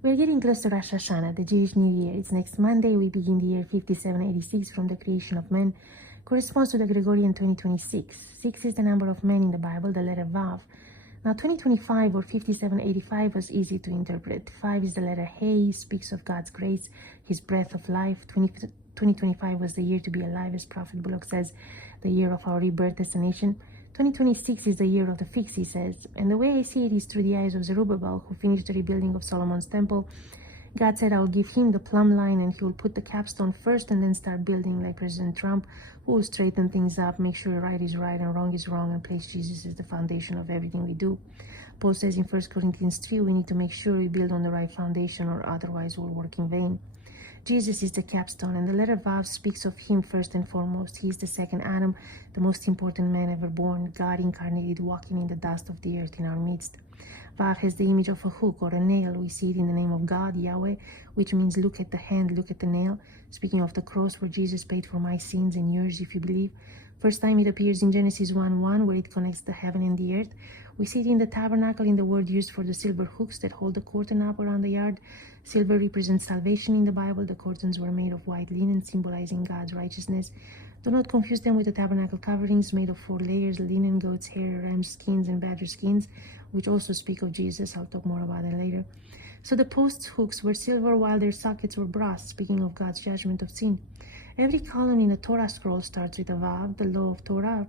We are getting close to Rosh Hashanah, the Jewish New Year. It's next Monday. We begin the year 5786 from the creation of man. Corresponds to the Gregorian 2026. 6 is the number of men in the Bible, the letter Vav. Now 2025 or 5785 was easy to interpret. 5 is the letter Hey, speaks of God's grace, his breath of life. 2025 was the year to be alive, as Prophet Bullock says, the year of our rebirth as a nation. 2026 is the year of the fix, he says, and the way I see it is through the eyes of Zerubbabel, who finished the rebuilding of Solomon's temple. God said, I will give him the plumb line and he will put the capstone first and then start building, like President Trump, who will straighten things up, make sure right is right and wrong is wrong, and place Jesus as the foundation of everything we do. Paul says in 1 Corinthians 3, we need to make sure we build on the right foundation, or otherwise we'll work in vain. Jesus is the capstone, and the letter Vav speaks of him first and foremost. He is the second Adam, the most important man ever born, God incarnated, walking in the dust of the earth in our midst. Vav has the image of a hook or a nail. We see it in the name of God, Yahweh, which means look at the hand, look at the nail. Speaking of the cross where Jesus paid for my sins and yours, if you believe. First time it appears in Genesis 1:1, where it connects the heaven and the earth. We see it in the tabernacle in the word used for the silver hooks that hold the curtain up around the yard. Silver represents salvation in the Bible. The curtains were made of white linen, symbolizing God's righteousness. Do not confuse them with the tabernacle coverings made of 4 layers, linen, goat's hair, ram's skins, and badger skins, which also speak of Jesus. I'll talk more about that later. So the posts' hooks were silver, while their sockets were brass, speaking of God's judgment of sin. Every column in the Torah scroll starts with a Vav. The law of Torah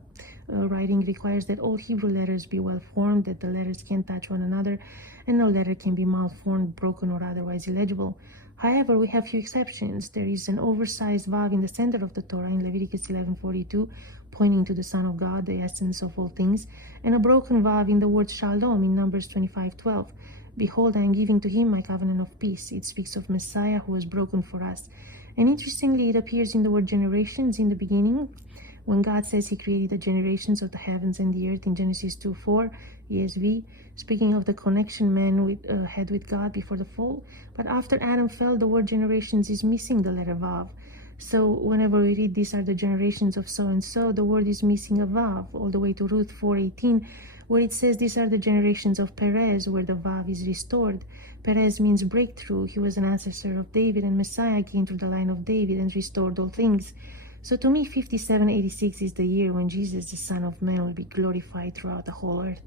writing requires that all Hebrew letters be well formed, that the letters can't touch one another, and no letter can be malformed, broken, or otherwise illegible. However, we have few exceptions. There is an oversized Vav in the center of the Torah in Leviticus 11:42, pointing to the Son of God, the essence of all things, and a broken Vav in the word Shalom in Numbers 25:12. Behold, I am giving to him my covenant of peace. It speaks of Messiah who was broken for us. And interestingly, it appears in the word generations in the beginning, when God says he created the generations of the heavens and the earth in Genesis 2:4, ESV, speaking of the connection man had with God before the fall. But after Adam fell, the word generations is missing the letter Vav. So whenever we read these are the generations of so-and-so, the word is missing a Vav, all the way to Ruth 4:18, where it says these are the generations of Perez, where the Vav is restored. Perez means breakthrough. He was an ancestor of David, and Messiah came through the line of David and restored all things. So to me, 5786 is the year when Jesus, the Son of Man, will be glorified throughout the whole earth.